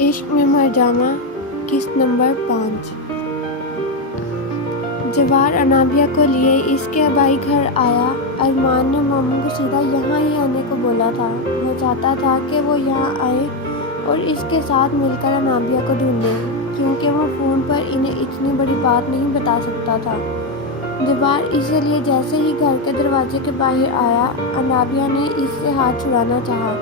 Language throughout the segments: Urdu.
عشق میں مر جانا قسط نمبر 5۔ جبار انابیہ کو لیے اس کے آبائی گھر آیا۔ ارمان نے مومن کو سیدھا یہاں ہی آنے کو بولا تھا۔ وہ چاہتا تھا کہ وہ یہاں آئے اور اس کے ساتھ مل کر انابیہ کو ڈھونڈے، کیونکہ وہ فون پر انہیں اتنی بڑی بات نہیں بتا سکتا تھا۔ جبار اسی لیے جیسے ہی گھر کے دروازے کے باہر آیا، انابیہ نے اس سے ہاتھ چھڑانا چاہا۔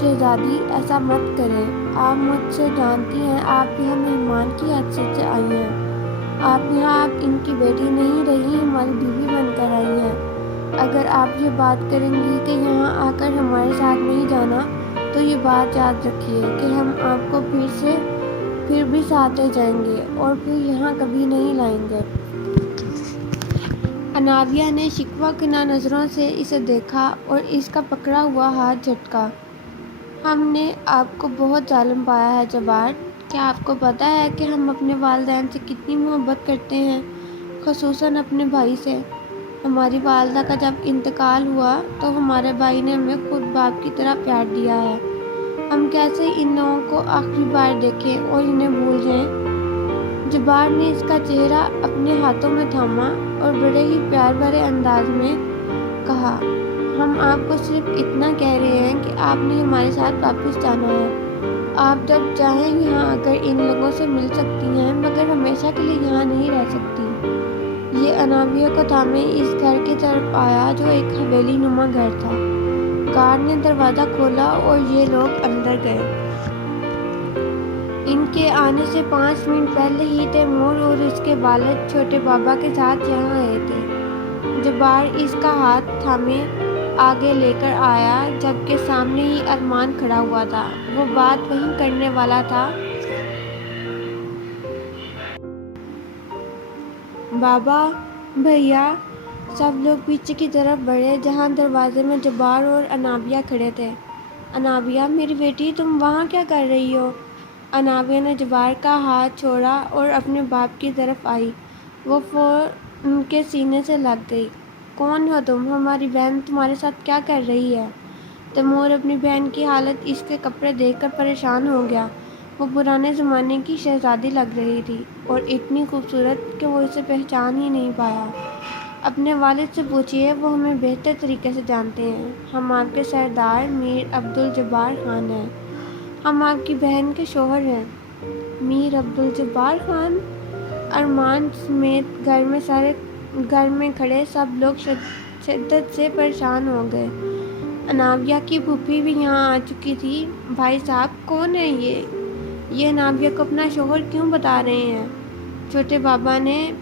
شہزادی، ایسا مت کریں، آپ مجھ سے جانتی ہیں، آپ یہاں مہمان کی حیثیت سے آئی ہیں۔ آپ یہاں اب ان کی بیٹی نہیں رہی، ہماری بیوی بن کر آئی ہیں۔ اگر آپ یہ بات کریں گی کہ یہاں آ کر ہمارے ساتھ نہیں جانا، تو یہ بات یاد رکھیے کہ ہم آپ کو پھر بھی ساتھ لے جائیں گے اور پھر یہاں کبھی نہیں لائیں گے۔ انابیہ نے شکوہ کناں نظروں سے اسے دیکھا اور اس کا پکڑا ہوا ہاتھ جھٹکا۔ ہم نے آپ کو بہت ظالم پایا ہے جبار۔ کیا آپ کو پتہ ہے کہ ہم اپنے والدین سے کتنی محبت کرتے ہیں، خصوصاً اپنے بھائی سے؟ ہماری والدہ کا جب انتقال ہوا تو ہمارے بھائی نے ہمیں خود باپ کی طرح پیار دیا ہے۔ ہم کیسے ان لوگوں کو آخری بار دیکھیں اور انہیں بھول جائیں؟ جبار نے اس کا چہرہ اپنے ہاتھوں میں تھاما اور بڑے ہی پیار بھرے انداز میں کہا، ہم آپ کو صرف اتنا کہہ رہے ہیں کہ آپ نے ہمارے ساتھ واپس جانا ہے۔ آپ جب چاہیں یہاں آ کر ان لوگوں سے مل سکتی ہیں، مگر ہمیشہ کے لیے یہاں نہیں رہ سکتی۔ یہ انابیہ کو تھامے اس گھر کی طرف آیا جو ایک حویلی نما گھر تھا۔ گارڈ نے دروازہ کھولا اور یہ لوگ اندر گئے۔ ان کے آنے سے 5 منٹ پہلے ہی تیمور اور اس کے والد چھوٹے بابا کے ساتھ یہاں آئے تھے۔ جبار اس کا ہاتھ تھامے آگے لے کر آیا، جبکہ سامنے ہی ارمان کھڑا ہوا تھا۔ وہ بات وہی کرنے والا تھا۔ بابا، بھیا، سب لوگ پیچھے کی طرف بڑھے جہاں دروازے میں جبار اور انابیہ کھڑے تھے۔ انابیہ، میری بیٹی، تم وہاں کیا کر رہی ہو؟ انابیہ نے جبار کا ہاتھ چھوڑا اور اپنے باپ کی طرف آئی۔ وہ فوراً ان کے سینے سے لگ گئی۔ کون ہو تم؟ ہماری بہن تمہارے ساتھ کیا کر رہی ہے؟ تیمور اپنی بہن کی حالت، اس کے کپڑے دیکھ کر پریشان ہو گیا۔ وہ پرانے زمانے کی شہزادی لگ رہی تھی اور اتنی خوبصورت کہ وہ اسے پہچان ہی نہیں پایا۔ اپنے والد سے پوچھئے، وہ ہمیں بہتر طریقے سے جانتے ہیں۔ ہم آپ کے سردار میر عبدالجبار خان ہیں۔ ہم آپ کی بہن کے شوہر ہیں۔ میر عبدالجبار خان؟ ارمان سمیت گھر میں کھڑے سب لوگ شدت سے پریشان ہو گئے۔ انابیہ کی پھوپھی بھی یہاں آ چکی تھی۔ بھائی صاحب، کون ہے یہ انابیہ کو اپنا شوہر کیوں بتا رہے ہیں؟ چھوٹے بابا نے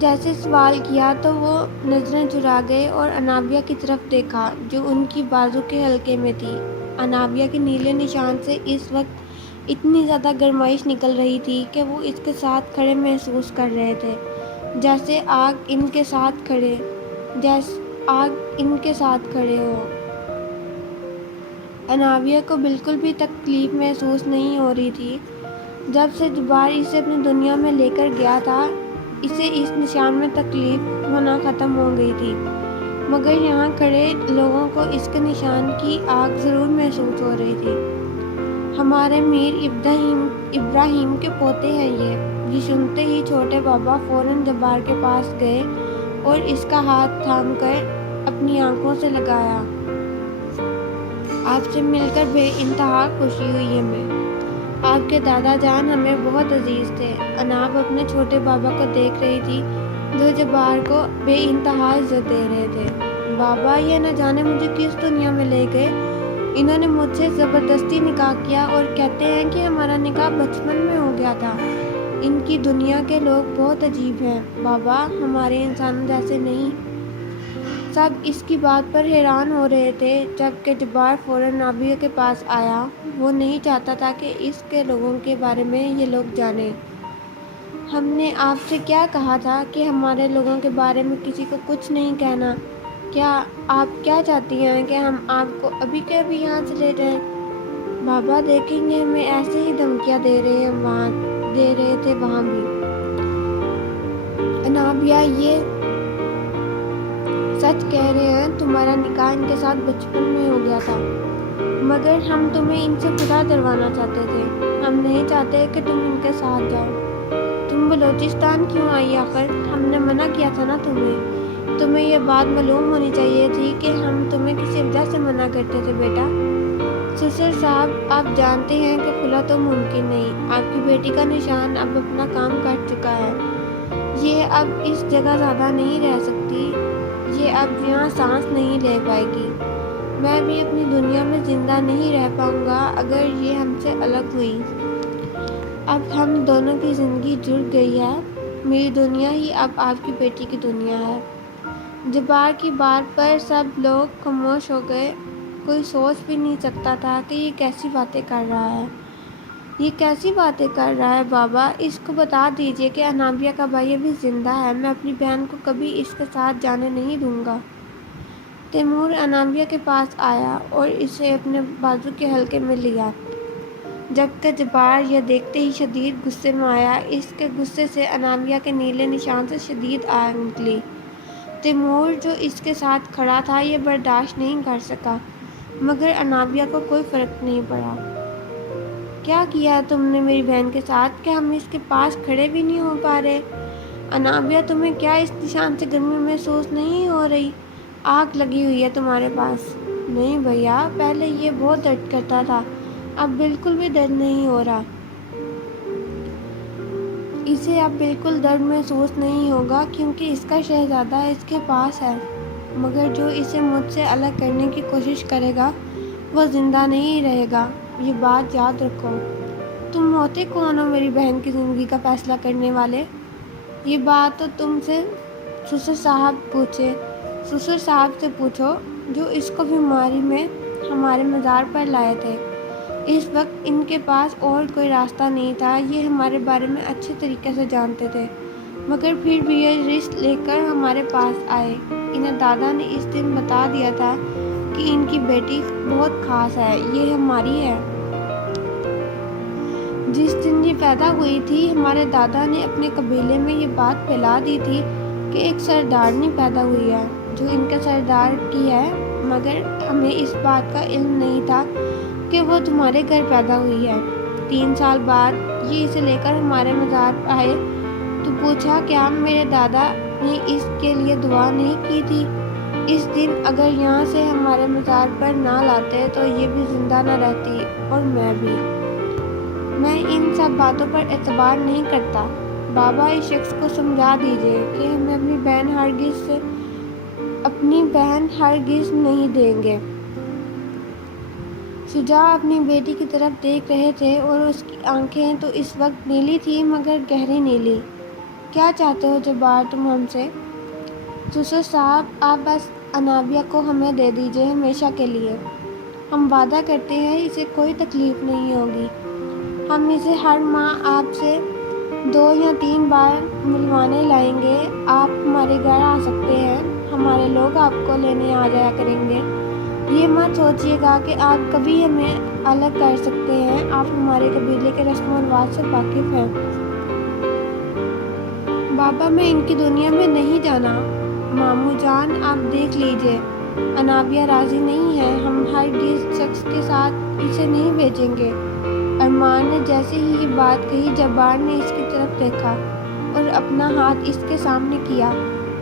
جیسے سوال کیا تو وہ نظریں چرا گئے اور انابیہ کی طرف دیکھا جو ان کی بازو کے حلقے میں تھی۔ انابیہ کے نیلے نشان سے اس وقت اتنی زیادہ گرمائش نکل رہی تھی کہ وہ اس کے ساتھ کھڑے محسوس کر رہے تھے، جیسے آگ ان کے ساتھ کھڑے ہو۔ انابیہ کو بالکل بھی تکلیف محسوس نہیں ہو رہی تھی۔ جب سے جبار اسے اپنی دنیا میں لے کر گیا تھا، اسے اس نشان میں تکلیف ہونا ختم ہو گئی تھی، مگر یہاں کھڑے لوگوں کو اس کے نشان کی آگ ضرور محسوس ہو رہی تھی۔ ہمارے میر ابراہیم کے پوتے ہیں یہ سنتے ہی چھوٹے بابا فوراً جبار کے پاس گئے اور اس کا ہاتھ تھام کر اپنی آنکھوں سے لگایا۔ آپ سے مل کر بے انتہا خوشی ہوئی ہمیں۔ آپ کے دادا جان ہمیں بہت عزیز تھے۔ اناب اپنے چھوٹے بابا کو دیکھ رہی تھی جو جبار کو بے انتہا عزت دے رہے تھے۔ بابا، یہ نہ جانے مجھے کس دنیا میں لے گئے۔ انہوں نے مجھ سے زبردستی نکاح کیا اور کہتے ہیں کہ ہمارا نکاح بچپن میں ہو گیا تھا۔ ان کی دنیا کے لوگ بہت عجیب ہیں بابا، ہمارے انسانوں جیسے نہیں۔ سب اس کی بات پر حیران ہو رہے تھے، جبکہ جبار فوراً انابیہ کے پاس آیا۔ وہ نہیں چاہتا تھا کہ اس کے لوگوں کے بارے میں یہ لوگ جانیں۔ ہم نے آپ سے کیا کہا تھا کہ ہمارے لوگوں کے بارے میں کسی کو کچھ نہیں کہنا؟ کیا آپ کیا چاہتی ہیں کہ ہم آپ کو ابھی کے ابھی یہاں سے لے جائیں؟ بابا دیکھیں گے، ہمیں ایسے ہی دھمکیاں دے رہے تھے وہاں بھی۔ انابیہ، یہ سچ کہہ رہے ہیں، تمہارا نکاح ان کے ساتھ بچپن میں ہو گیا تھا، مگر ہم تمہیں ان سے خدا دروانا چاہتے تھے۔ ہم نہیں چاہتے کہ تم ان کے ساتھ جاؤ۔ تم بلوچستان کیوں آئی آخر؟ ہم نے منع کیا تھا نا تمہیں یہ بات معلوم ہونی چاہیے تھی کہ ہم تمہیں کسی وجہ سے منع کرتے تھے بیٹا۔ سسر صاحب، آپ جانتے ہیں کہ خلا تو ممکن نہیں۔ آپ کی بیٹی کا نشان اب اپنا کام کر چکا ہے۔ یہ اب اس جگہ زیادہ نہیں رہ سکتی، یہ اب یہاں سانس نہیں لے پائے گی۔ میں بھی اپنی دنیا میں زندہ نہیں رہ پاؤں گا اگر یہ ہم سے الگ ہوئی۔ اب ہم دونوں کی زندگی جڑ گئی ہے۔ میری دنیا ہی اب آپ کی بیٹی کی دنیا ہے۔ جبار کی بات پر سب لوگ خاموش ہو گئے۔ کوئی سوچ بھی نہیں سکتا تھا کہ یہ کیسی باتیں کر رہا ہے۔ یہ کیسی باتیں کر رہا ہے بابا؟ اس کو بتا دیجئے کہ انابیہ کا بھائی ابھی زندہ ہے۔ میں اپنی بہن کو کبھی اس کے ساتھ جانے نہیں دوں گا۔ تیمور انابیہ کے پاس آیا اور اسے اپنے بازو کے حلقے میں لیا، جبکہ جبار یہ دیکھتے ہی شدید غصے میں آیا۔ اس کے غصے سے انابیہ کے نیلے نشان سے شدید آگ نکلی۔ تیمور جو اس کے ساتھ کھڑا تھا یہ برداشت نہیں کر سکا، مگر انابیہ کو کوئی فرق نہیں پڑا۔ کیا کیا ہے تم نے میری بہن کے ساتھ کہ ہم اس کے پاس کھڑے بھی نہیں ہو پا رہے؟ انابیہ، تمہیں کیا اس نشان سے گرمی محسوس نہیں ہو رہی؟ آگ لگی ہوئی ہے تمہارے پاس۔ نہیں بھیا، پہلے یہ بہت درد کرتا تھا، اب بالکل بھی درد نہیں ہو رہا۔ اسے اب بالکل درد محسوس نہیں ہوگا کیونکہ اس کا شہزادہ اس کے پاس ہے، مگر جو اسے مجھ سے الگ کرنے کی کوشش کرے گا وہ زندہ نہیں رہے گا، یہ بات یاد رکھو۔ تم ہوتے کون ہو میری بہن کی زندگی کا فیصلہ کرنے والے؟ یہ بات تو تم سے سسر صاحب سے پوچھو، جو اس کو بیماری میں ہمارے مزار پر لائے تھے۔ اس وقت ان کے پاس اور کوئی راستہ نہیں تھا، یہ ہمارے بارے میں اچھے طریقے سے جانتے تھے، مگر پھر بھی یہ رسک لے کر ہمارے پاس آئے۔ انہیں دادا نے اس دن بتا دیا تھا کہ ان کی بیٹی بہت خاص ہے، یہ ہماری ہے۔ جس دن یہ پیدا ہوئی تھی ہمارے دادا نے اپنے قبیلے میں یہ بات پھیلا دی تھی کہ ایک سردارنی پیدا ہوئی ہے جو ان کے سردار کی ہے، مگر ہمیں اس بات کا علم نہیں تھا کہ وہ تمہارے گھر پیدا ہوئی ہے۔ 3 سال بعد یہ اسے لے کر ہمارے مزار آئے تو پوچھا کیا میرے دادا نے اس کے لیے دعا نہیں کی تھی؟ اس دن اگر یہاں سے ہمارے مزار پر نہ لاتے تو یہ بھی زندہ نہ رہتی اور میں بھی۔ میں ان سب باتوں پر اعتبار نہیں کرتا۔ بابا، اس شخص کو سمجھا دیجئے کہ ہمیں اپنی بہن ہرگز نہیں دیں گے۔ شجاع اپنی بیٹی کی طرف دیکھ رہے تھے اور اس کی آنکھیں تو اس وقت نیلی تھیں مگر گہری نیلی۔ کیا چاہتے ہو جبار تم ہم سے؟ سسر صاحب، آپ بس انابیہ کو ہمیں دے دیجئے ہمیشہ کے لیے۔ ہم وعدہ کرتے ہیں اسے کوئی تکلیف نہیں ہوگی۔ ہم اسے ہر ماہ آپ سے 2 یا 3 بار ملوانے لائیں گے۔ آپ ہمارے گھر آ سکتے ہیں، ہمارے لوگ آپ کو لینے آ جایا کریں گے۔ یہ مت سوچیے گا کہ آپ کبھی ہمیں الگ کر سکتے ہیں۔ آپ ہمارے قبیلے کے رسم و رواج سے واقف ہیں۔ بابا، میں ان کی دنیا میں نہیں جانا۔ ماموں جان، آپ دیکھ لیجئے، انابیہ راضی نہیں ہے، ہم ہرگز شخص کے ساتھ اسے نہیں بھیجیں گے۔ ارمان نے جیسے ہی یہ بات کہی جبار نے اس کی طرف دیکھا اور اپنا ہاتھ اس کے سامنے کیا،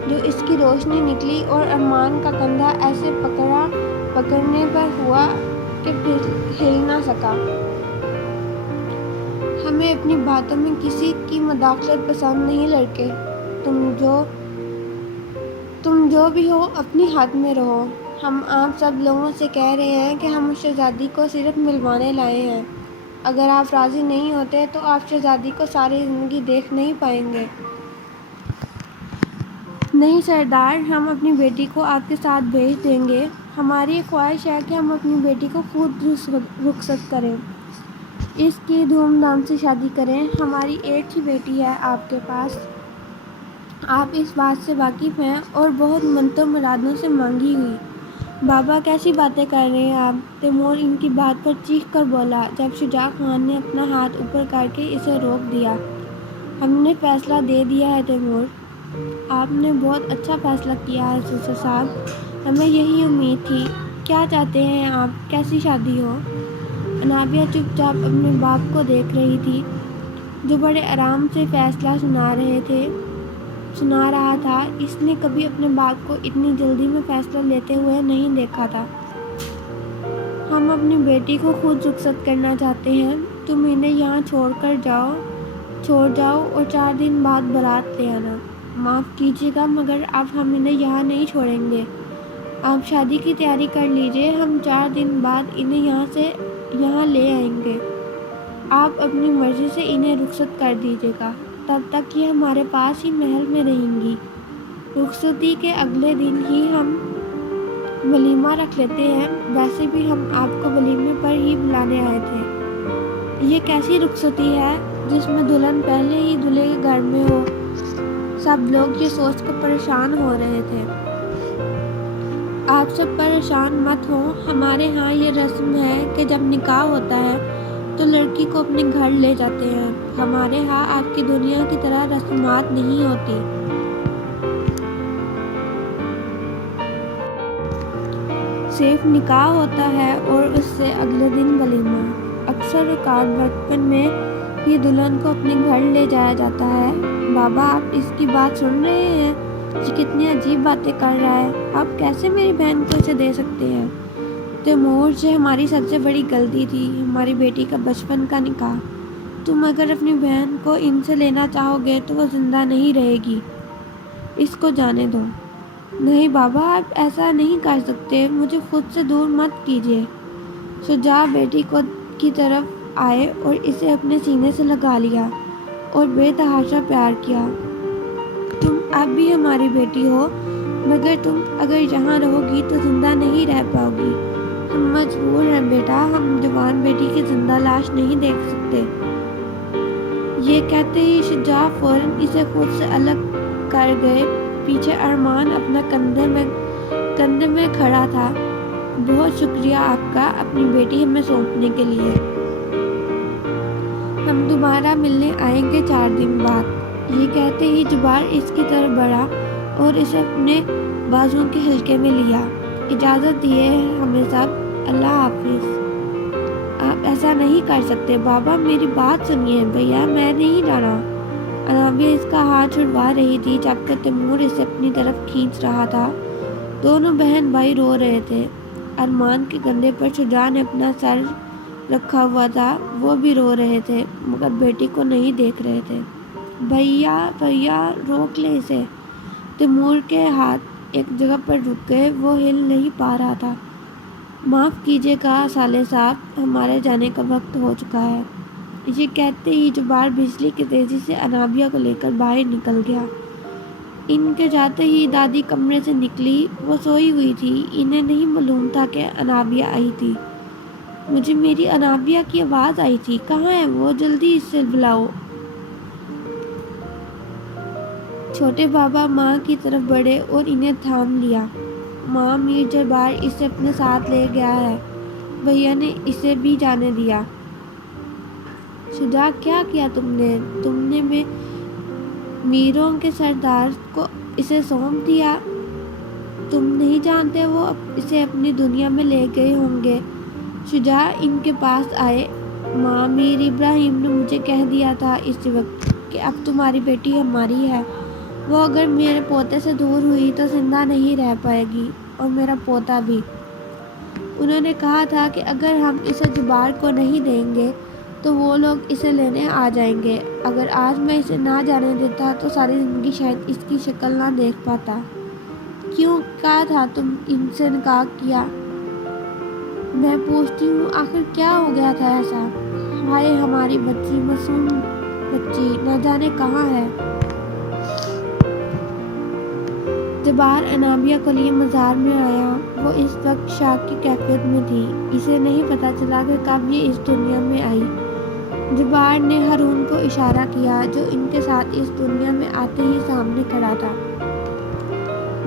جو اس کی روشنی نکلی اور ارمان کا کندھا ایسے پکڑنے پر ہوا کہ پھر ہل نہ سکا۔ ہمیں اپنی باتوں میں کسی کی مداخلت پسند نہیں لڑکے، تم جو بھی ہو اپنی حد میں رہو۔ ہم آپ سب لوگوں سے کہہ رہے ہیں کہ ہم اس شہزادی کو صرف ملوانے لائے ہیں۔ اگر آپ راضی نہیں ہوتے تو آپ شہزادی کو ساری زندگی دیکھ نہیں پائیں گے۔ نہیں سردار، ہم اپنی بیٹی کو آپ کے ساتھ بھیج دیں گے۔ ہماری خواہش ہے کہ ہم اپنی بیٹی کو خود رخصت کریں، اس کی دھوم دھام سے شادی کریں۔ ہماری ایک ہی بیٹی ہے آپ کے پاس، آپ اس بات سے واقف ہیں، اور بہت منتوں مرادوں سے مانگی ہوئی۔ بابا، کیسی باتیں کر رہے ہیں آپ؟ تیمور ان کی بات پر چیخ کر بولا، جب شجاع خان نے اپنا ہاتھ اوپر کر کے اسے روک دیا۔ ہم نے فیصلہ دے دیا ہے تیمور، آپ نے بہت اچھا فیصلہ کیا ہے سسر صاحب، ہمیں یہی امید تھی۔ کیا چاہتے ہیں آپ، کیسی شادی ہو؟ انابیہ چپ چاپ اپنے باپ کو دیکھ رہی تھی جو بڑے آرام سے فیصلہ سنا رہا تھا۔ اس نے کبھی اپنے باپ کو اتنی جلدی میں فیصلہ لیتے ہوئے نہیں دیکھا تھا۔ ہم اپنی بیٹی کو خود رخصت کرنا چاہتے ہیں، تم انہیں یہاں چھوڑ جاؤ اور 4 دن بعد بارات لے آنا۔ معاف کیجیے گا مگر اب ہم انہیں یہاں نہیں چھوڑیں گے۔ آپ شادی کی تیاری کر لیجیے، ہم 4 دن بعد انہیں یہاں لے آئیں گے۔ آپ اپنی مرضی سے انہیں رخصت کر دیجیے گا، تب تک یہ ہمارے پاس ہی محل میں رہیں گی۔ رخصتی کے اگلے دن ہی ہم ولیمہ رکھ لیتے ہیں، ویسے بھی ہم آپ کو ولیمے پر ہی بلانے آئے تھے۔ یہ کیسی رخصتی ہے جس میں دلہن پہلے ہی دولہے کے گھر میں ہو؟ سب لوگ یہ سوچ کر پریشان ہو رہے تھے۔ آپ سب پریشان مت ہوں، ہمارے ہاں یہ رسم ہے کہ جب نکاح ہوتا ہے تو لڑکی کو اپنے گھر لے جاتے ہیں۔ ہمارے ہاں آپ کی دنیا کی طرح رسومات نہیں ہوتی۔ صرف نکاح ہوتا ہے اور اس سے اگلے دن ولیمہ۔ اکثر اوقات بچپن میں ہی دلہن کو اپنے گھر لے جایا جاتا ہے۔ بابا آپ اس کی بات سن رہے ہیں؟ یہ کتنی عجیب باتیں کر رہا ہے۔ آپ کیسے میری بہن کو اسے دے سکتے ہیں؟ تیمور، یہ ہماری سب سے بڑی غلطی تھی، ہماری بیٹی کا بچپن کا نکاح۔ تم اگر اپنی بہن کو ان سے لینا چاہو گے تو وہ زندہ نہیں رہے گی، اس کو جانے دو۔ نہیں بابا، آپ ایسا نہیں کر سکتے، مجھے خود سے دور مت کیجیے۔ شجاع بیٹی کی طرف آئے اور اسے اپنے سینے سے لگا لیا اور بے تحاشا پیار کیا۔ تم اب بھی ہماری بیٹی ہو، مگر تم اگر یہاں رہو گی تو زندہ نہیں رہ پاؤ گی۔ ہم مجبور ہیں بیٹا، ہم جوان بیٹی کی زندہ لاش نہیں دیکھ سکتے۔ یہ کہتے ہی شجاع فوراً اسے خود سے الگ کر گئے۔ پیچھے ارمان اپنا کندھے میں کھڑا تھا۔ بہت شکریہ آپ کا اپنی بیٹی ہمیں سونپنے کے لیے۔ ہم دوبارہ ملنے آئیں گے 4 دن بعد۔ یہ کہتے ہی جبار اس کی طرف بڑھا اور اسے اپنے بازو کے حلقے میں لیا۔ اجازت دیے ہمیں سب، اللہ حافظ۔ آپ ایسا نہیں کر سکتے بابا، میری بات سنیے۔ بھیا میں نہیں ڈرا۔ انابیہ اس کا ہاتھ چھڑوا رہی تھی جبکہ تیمور اسے اپنی طرف کھینچ رہا تھا۔ دونوں بہن بھائی رو رہے تھے۔ ارمان کے کندھے پر شجاع نے اپنا سر رکھا ہوا تھا، وہ بھی رو رہے تھے مگر بیٹی کو نہیں دیکھ رہے تھے۔ بھیا روک لیں اسے۔ تیمور کے ہاتھ ایک جگہ پر رک گئے، وہ ہل نہیں پا رہا تھا۔ معاف کیجیے گا سالے صاحب، ہمارے جانے کا وقت ہو چکا ہے۔ یہ کہتے ہی جبار بجلی کی تیزی سے انابیہ کو لے کر باہر نکل گیا۔ ان کے جاتے ہی دادی کمرے سے نکلی، وہ سوئی ہوئی تھی، انہیں نہیں معلوم تھا کہ انابیہ آئی تھی۔ مجھے میری انابیہ کی آواز آئی تھی، کہاں ہے وہ؟ جلدی اس سے بلاؤ۔ چھوٹے بابا ماں کی طرف بڑھے اور انہیں تھام لیا۔ ماں، میر جبار اسے اپنے ساتھ لے گیا ہے، بھیا نے اسے بھی جانے دیا۔ شجاع کیا کیا تم نے میروں کے سردار کو اسے سونپ دیا؟ تم نہیں جانتے وہ اسے اپنی دنیا میں لے گئے ہوں گے۔ شجاع ان کے پاس آئے۔ ماں، میر ابراہیم نے مجھے کہہ دیا تھا اس وقت کہ اب تمہاری بیٹی ہماری ہے، وہ اگر میرے پوتے سے دور ہوئی تو زندہ نہیں رہ پائے گی، اور میرا پوتا بھی۔ انہوں نے کہا تھا کہ اگر ہم اسے جبار کو نہیں دیں گے تو وہ لوگ اسے لینے آ جائیں گے۔ اگر آج میں اسے نہ جانے دیتا تو ساری زندگی شاید اس کی شکل نہ دیکھ پاتا۔ کیوں کہا تھا تم ان سے نکاح کیا؟ میں پوچھتی ہوں، آخر کیا ہو گیا تھا ایسا؟ ہائے ہماری بچی، معصوم بچی، نہ جانے کہاں ہے۔ جبار انابیہ کو لیے مزار میں آیا۔ وہ اس وقت شاک کی کیفیت میں تھی، اسے نہیں پتا چلا کہ کب یہ اس دنیا میں آئی۔ جبار نے ہارون کو اشارہ کیا جو ان کے ساتھ اس دنیا میں آتے ہی سامنے کھڑا تھا۔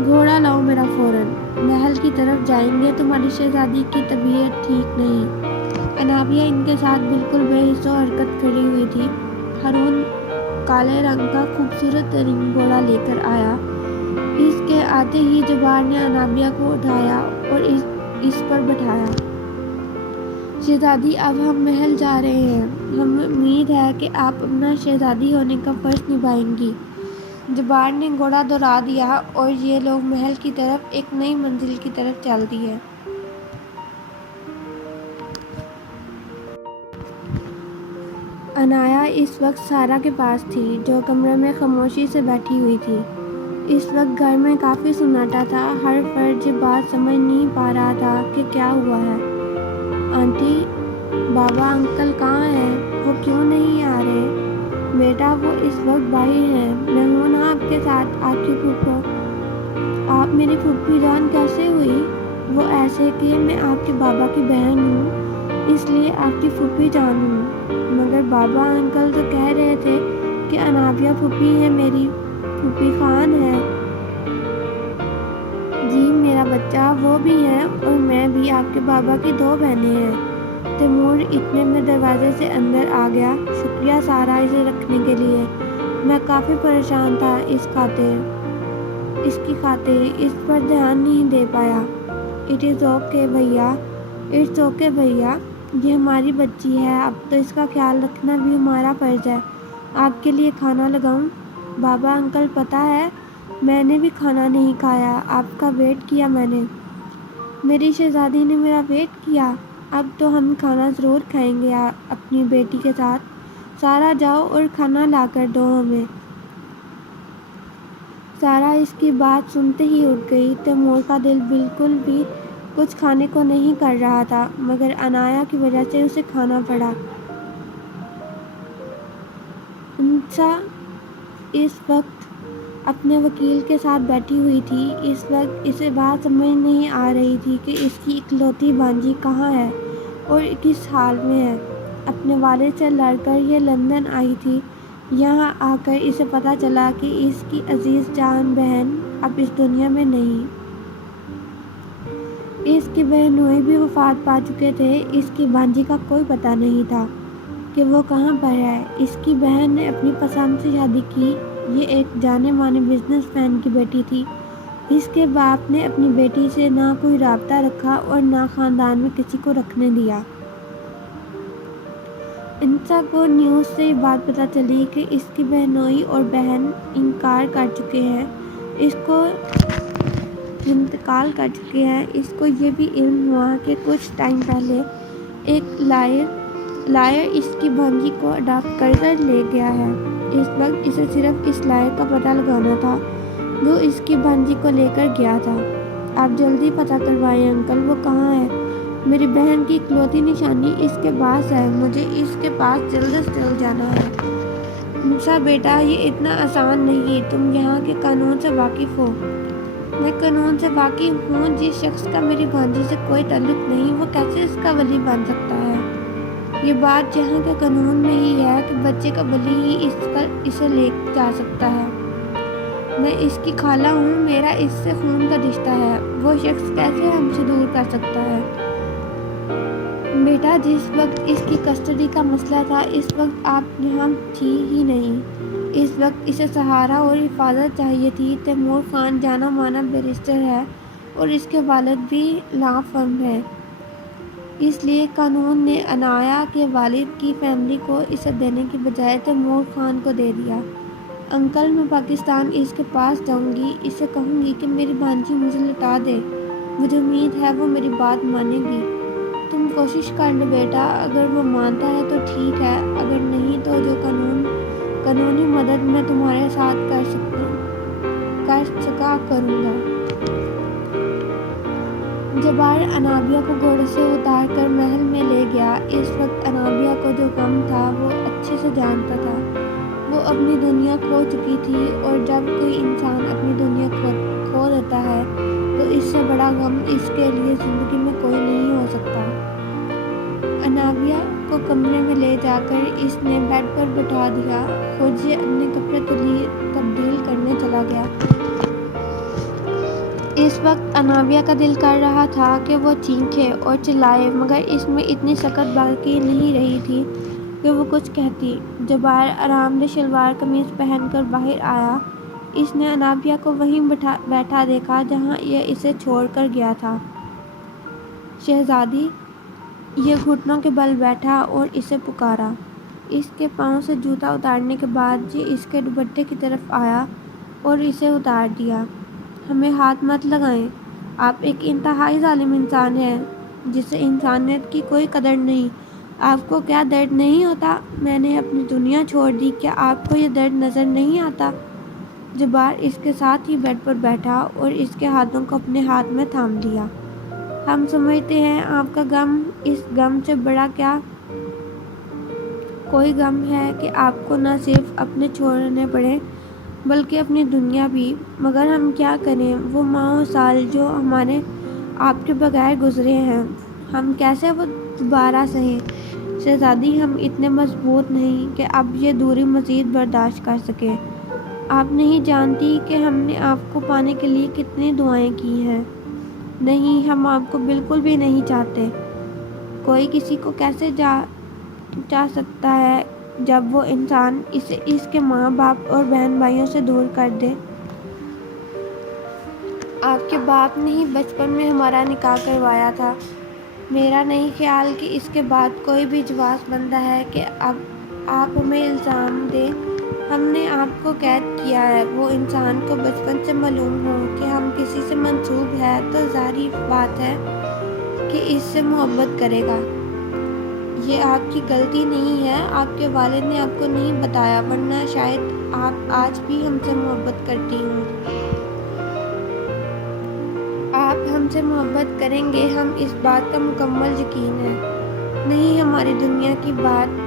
گھوڑا لاؤ میرا فوراً، محل کی طرف جائیں گے، تمہاری شہزادی کی طبیعت ٹھیک نہیں۔ انابیہ ان کے ساتھ بالکل بے حس و حرکت کھڑی ہوئی تھی۔ ہارون کالے رنگ کا خوبصورت ترین گھوڑا لے کر آیا۔ اس کے آتے ہی جبار نے انابیہ کو اٹھایا اور اس پر بٹھایا۔ شہزادی، اب ہم محل جا رہے ہیں۔ ہمیں امید ہے کہ آپ اپنا شہزادی ہونے کا فرض نبھائیں گی۔ جبار نے گھوڑا دوڑا دیا اور یہ لوگ محل کی طرف ایک نئی منزل کی طرف چل دیے۔ عنایا اس وقت سارا کے پاس تھی، جو کمرے میں خاموشی سے بیٹھی ہوئی تھی۔ اس وقت گھر میں کافی سناٹا تھا۔ ہر فرد یہ بات سمجھ نہیں پا رہا تھا کہ کیا ہوا ہے۔ آنٹی، بابا، انکل کہاں ہیں؟ وہ کیوں نہیں آ رہے؟ بیٹا، وہ اس وقت باہر ہیں۔ میں ہوں نا آپ کے ساتھ، آپ کی پھوپھو۔ آپ میری پھوپھی جان کیسے ہوئی؟ وہ ایسے کہ میں آپ کے بابا کی بہن ہوں، اس لیے آپ کی پھوپھی جان ہوں۔ مگر بابا، انکل تو کہہ رہے تھے کہ انابیہ پھوپھی ہے، میری پھوپھی خان ہے۔ جی میرا بچہ، وہ بھی ہیں اور میں بھی، آپ کے بابا کی 2 بہنیں ہیں۔ تیمور اتنے میں دروازے سے اندر آ گیا۔ شکریہ سارا اسے رکھنے کے لیے، میں کافی پریشان تھا اس کی خاطر اس پر دھیان نہیں دے پایا۔ اٹس اوکے بھیا، یہ ہماری بچی ہے، اب تو اس کا خیال رکھنا بھی ہمارا فرض ہے۔ آپ کے لیے کھانا لگاؤں؟ بابا، انکل پتہ ہے میں نے بھی کھانا نہیں کھایا، آپ کا ویٹ کیا میں نے۔ میری شہزادی نے میرا ویٹ کیا؟ اب تو ہم کھانا ضرور کھائیں گے اپنی بیٹی کے ساتھ۔ سارا جاؤ اور کھانا لا کر دو ہمیں۔ سارا اس کی بات سنتے ہی اٹھ گئی۔ تیمور کا دل بالکل بھی کچھ کھانے کو نہیں کر رہا تھا، مگر عنایا کی وجہ سے اسے کھانا پڑا۔ انسا اس وقت اپنے وکیل کے ساتھ بیٹھی ہوئی تھی۔ اس وقت اسے بات سمجھ نہیں آ رہی تھی کہ اس کی اکلوتی بانجی کہاں ہے اور کس حال میں ہے۔ اپنے والد سے لڑ کر یہ لندن آئی تھی۔ یہاں آ کر اسے پتہ چلا کہ اس کی عزیز جان بہن اب اس دنیا میں نہیں۔ اس کے بہنوئی بھی وفات پا چکے تھے۔ اس کی بانجی کا کوئی پتہ نہیں تھا کہ وہ کہاں پر ہے۔ اس کی بہن نے اپنی پسند سے شادی کی۔ یہ ایک جانے مانے بزنس مین کی بیٹی تھی۔ اس کے باپ نے اپنی بیٹی سے نہ کوئی رابطہ رکھا اور نہ خاندان میں کسی کو رکھنے دیا۔ انسا کو نیوز سے یہ بات پتہ چلی کہ اس کی بہنوئی اور بہن انتقال کر چکے ہیں۔ اس کو یہ بھی علم ہوا کہ کچھ ٹائم پہلے ایک لائر اس کی بھانجی کو اڈاپٹ کر لے گیا ہے۔ اس وقت اسے صرف اس لائر کا پتہ لگانا تھا جو اس کی بھانجی کو لے کر گیا تھا۔ آپ جلدی پتہ کروائیں انکل، وہ کہاں ہے؟ میری بہن کی اکلوتی نشانی اس کے پاس ہے، مجھے اس کے پاس جلد از جلد جانا ہے۔ انسا بیٹا، یہ اتنا آسان نہیں، تم یہاں کے قانون سے واقف ہو۔ میں قانون سے واقف ہوں۔ جس شخص کا میری بھانجی سے کوئی تعلق نہیں، وہ کیسے اس کا ولی بن سکتا ہے؟ یہ بات یہاں کے قانون میں ہی ہے کہ بچے کا ولی ہی اسے لے جا سکتا ہے۔ میں اس کی خالہ ہوں، میرا اس سے خون کا رشتہ ہے، وہ شخص کیسے ہم سے دور کر سکتا ہے؟ بیٹا، جس وقت اس کی کسٹڈی کا مسئلہ تھا اس وقت آپ یہاں تھی ہی نہیں۔ اس وقت اسے سہارا اور حفاظت چاہیے تھی۔ تیمور خان جانا مانا بیرسٹر ہے اور اس کے والد بھی لا فرم ہے، اس لیے قانون نے عنایا کے والد کی فیملی کو اسے دینے کی بجائے تیمور خان کو دے دیا۔ انکل، میں پاکستان اس کے پاس جاؤں گی، اسے کہوں گی کہ میری بھانجی مجھے لوٹا دے، مجھے امید ہے وہ میری بات مانے گی۔ تم کوشش کر لو بیٹا، اگر وہ مانتا ہے تو ٹھیک ہے، اگر نہیں تو جو قانونی مدد میں تمہارے ساتھ کر سکا کروں گا۔ جبار انابیہ کو گھوڑے سے اتار کر محل میں لے گیا۔ اس وقت انابیہ کو جو غم تھا وہ اچھے سے جانتا تھا۔ وہ اپنی دنیا کھو چکی تھی، اور جب کوئی انسان اپنی دنیا کھو دیتا ہے تو اس سے بڑا غم اس کے لیے زندگی میں کوئی نہیں ہو سکتا۔ انابیہ کو کمرے میں لے جا کر اس نے بیڈ پر بٹھا دیا، خود یہ اپنے کپڑے تبدیل کرنے چلا گیا۔ اس وقت انابیہ کا دل کر رہا تھا کہ وہ چیخے اور چلائے، مگر اس میں اتنی سخت باقی نہیں رہی تھی۔ کہ وہ کچھ کہتی۔ جبار آرام دہ شلوار قمیض پہن کر باہر آیا۔ اس نے انابیہ کو وہیں بیٹھا دیکھا جہاں یہ اسے چھوڑ کر گیا تھا۔ شہزادی! یہ گھٹنوں کے بل بیٹھا اور اسے پکارا۔ اس کے پاؤں سے جوتا اتارنے کے بعد یہ اس کے دوپٹے کی طرف آیا اور اسے اتار دیا۔ ہمیں ہاتھ مت لگائیں، آپ ایک انتہائی ظالم انسان ہیں جسے انسانیت کی کوئی قدر نہیں۔ آپ کو کیا درد نہیں ہوتا؟ میں نے اپنی دنیا چھوڑ دی، کیا آپ کو یہ درد نظر نہیں آتا؟ جبار اس کے ساتھ ہی بیڈ پر بیٹھا اور اس کے ہاتھوں کو اپنے ہاتھ میں تھام لیا۔ ہم سمجھتے ہیں آپ کا غم اس غم سے بڑا کیا کوئی غم ہے کہ آپ کو نہ صرف اپنے چھوڑنے پڑے بلکہ اپنی دنیا بھی، مگر ہم کیا کریں؟ وہ ماہوں سال جو ہمارے آپ کے بغیر گزرے ہیں، ہم کیسے وہ دوبارہ سہیں؟ شہزادی، ہم اتنے مضبوط نہیں کہ اب یہ دوری مزید برداشت کر سکیں۔ آپ نہیں جانتی کہ ہم نے آپ کو پانے کے لیے کتنی دعائیں کی ہیں۔ نہیں، ہم آپ کو بالکل بھی نہیں چاہتے۔ کوئی کسی کو کیسے چاہ سکتا ہے جب وہ انسان اسے اس کے ماں باپ اور بہن بھائیوں سے دور کر دے؟ آپ کے باپ نے ہی بچپن میں ہمارا نکاح کروایا تھا۔ میرا نہیں خیال کہ اس کے بعد کوئی بھی جواز بنتا ہے کہ اب آپ ہمیں الزام دیں۔ ہم نے آپ کو قید کیا ہے۔ وہ انسان کو بچپن سے معلوم ہو کہ ہم کسی سے منسوب ہے تو ظاہری بات ہے کہ اس سے محبت کرے گا۔ یہ آپ کی غلطی نہیں ہے، آپ کے والد نے آپ کو نہیں بتایا، ورنہ شاید آپ آج بھی ہم سے محبت کرتی ہوں۔ آپ ہم سے محبت کریں گے، ہم اس بات کا مکمل یقین ہے۔ نہیں ہماری دنیا کی بات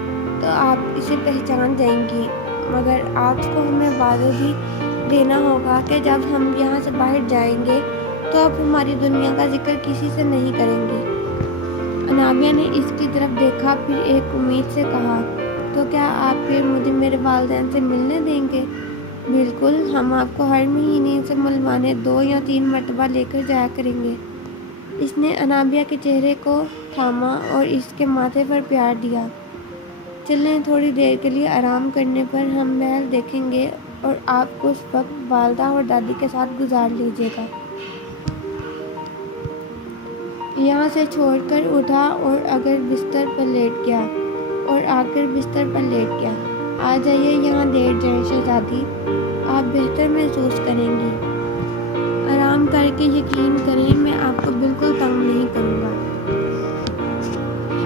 تو آپ اسے پہچان جائیں گی، مگر آپ کو ہمیں وعدہ بھی دینا ہوگا کہ جب ہم یہاں سے باہر جائیں گے تو آپ ہماری دنیا کا ذکر کسی سے نہیں کریں گی۔ انابیہ نے اس کی طرف دیکھا، پھر ایک امید سے کہا، تو کیا آپ پھر مجھے میرے والدین سے ملنے دیں گے؟ بالکل، ہم آپ کو ہر مہینے سے ملوانے 2 یا 3 مرتبہ لے کر جایا کریں گے۔ اس نے انابیہ کے چہرے کو تھاما اور اس کے ماتھے پر پیار دیا۔ چلیں، تھوڑی دیر کے لیے آرام کرنے پر ہم محل دیکھیں گے اور آپ کو اس وقت والدہ اور دادی کے ساتھ گزار لیجیے گا۔ یہاں سے چھوڑ کر اٹھا اور آ کر بستر پر لیٹ گیا۔ آ جائیے، یہاں لیٹ جائیں شہزادی، آپ بہتر محسوس کریں گی۔ آرام کر کے یقین کریں، میں آپ کو بالکل تنگ نہیں کروں گا۔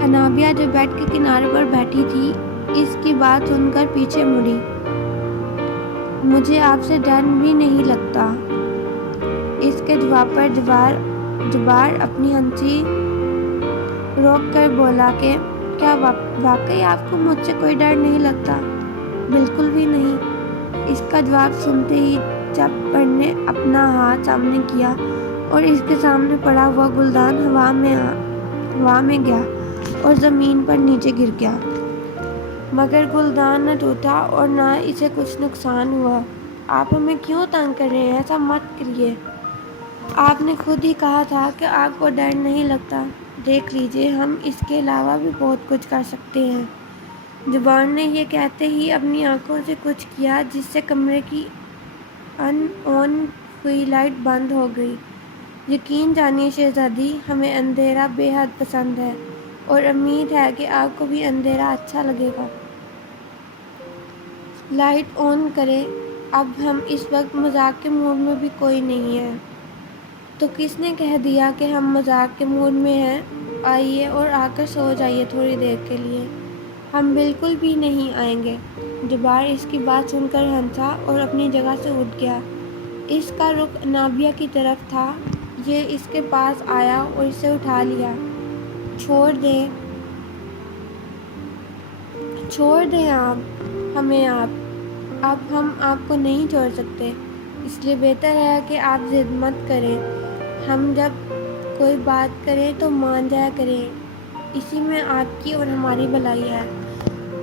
انابیہ جو بیڈ کے کنارے پر بیٹھی تھی، اس کی بات سن کر پیچھے مڑی۔ مجھے آپ سے ڈر بھی نہیں لگتا۔ اس کے جواب پر جبار اپنی ہنسی روک کر بولا کہ کیا واقعی آپ کو مجھ سے کوئی ڈر نہیں لگتا؟ بالکل بھی نہیں۔ اس کا جواب سنتے ہی جبار نے اپنا ہاتھ سامنے کیا اور اس کے سامنے پڑا ہوا گلدان ہوا میں گیا اور زمین پر نیچے گر گیا، مگر گلدان نہ ٹوٹا اور نہ اسے کچھ نقصان ہوا۔ آپ ہمیں کیوں تنگ کر رہے ہیں؟ ایسا مت کریے۔ آپ نے خود ہی کہا تھا کہ آپ کو ڈر نہیں لگتا۔ دیکھ لیجیے، ہم اس کے علاوہ بھی بہت کچھ کر سکتے ہیں۔ جبار نے یہ کہتے ہی اپنی آنکھوں سے کچھ کیا جس سے کمرے کی آن ہوئی لائٹ بند ہو گئی۔ یقین جانیے شہزادی، ہمیں اندھیرا بے حد پسند ہے اور امید ہے کہ آپ کو بھی اندھیرا اچھا لگے گا۔ لائٹ آن کریں، اب ہم اس وقت مذاق کے موڈ میں بھی کوئی نہیں ہے۔ تو کس نے کہہ دیا کہ ہم مذاق کے موڈ میں ہیں؟ آئیے اور آ کر سو جائیے تھوڑی دیر کے لیے۔ ہم بالکل بھی نہیں آئیں گے۔ جبار اس کی بات سن کر ہنسا اور اپنی جگہ سے اٹھ گیا۔ اس کا رخ انابیہ کی طرف تھا۔ یہ اس کے پاس آیا اور اسے اٹھا لیا۔ چھوڑ دیں ہمیں اب ہم آپ کو نہیں چھوڑ سکتے، اس لیے بہتر ہے کہ آپ ضد مت کریں۔ ہم جب کوئی بات کریں تو مان جایا کریں، اسی میں آپ کی اور ہماری بھلائی ہے۔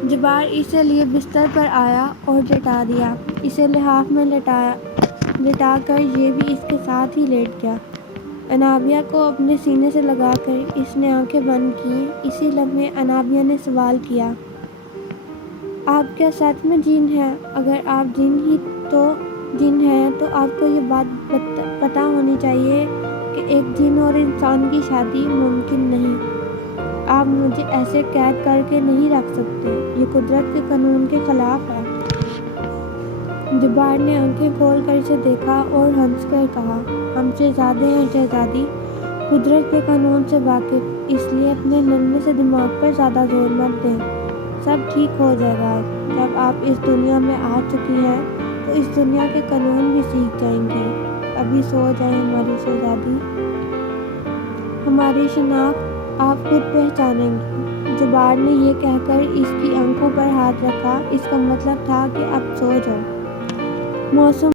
جبار اسے لیے بستر پر آیا اور لٹا دیا۔ اسے لحاف میں لٹا کر یہ بھی اس کے ساتھ ہی لیٹ گیا۔ انابیہ کو اپنے سینے سے لگا کر اس نے آنکھیں بند کیں۔ اسی لمحے انابیہ نے سوال کیا، آپ کیا سچ میں جن ہیں؟ اگر آپ جن ہیں تو آپ کو یہ بات پتہ ہونی چاہیے کہ ایک جن اور انسان کی شادی ممکن نہیں۔ آپ مجھے ایسے قید کر کے نہیں رکھ سکتے، یہ قدرت کے قانون کے خلاف ہے۔ جبار نے آنکھیں کھول کر اسے دیکھا اور ہنس کر کہا، ہم شہزادے ہیں شہزادی، قدرت کے قانون سے واقف، اس لیے اپنے ننھے سے دماغ پر زیادہ زور مت دیں، سب ٹھیک ہو جائے گا۔ جب آپ اس دنیا میں آ چکی ہیں تو اس دنیا کے قانون بھی سیکھ جائیں گی۔ ابھی سو جائیں ہماری شہزادی، ہماری شناخت آپ خود پہچانیں گی۔ جبار نے یہ کہہ کر اس کی آنکھوں پر ہاتھ رکھا، اس کا مطلب تھا کہ اب سو جاؤ۔ موسم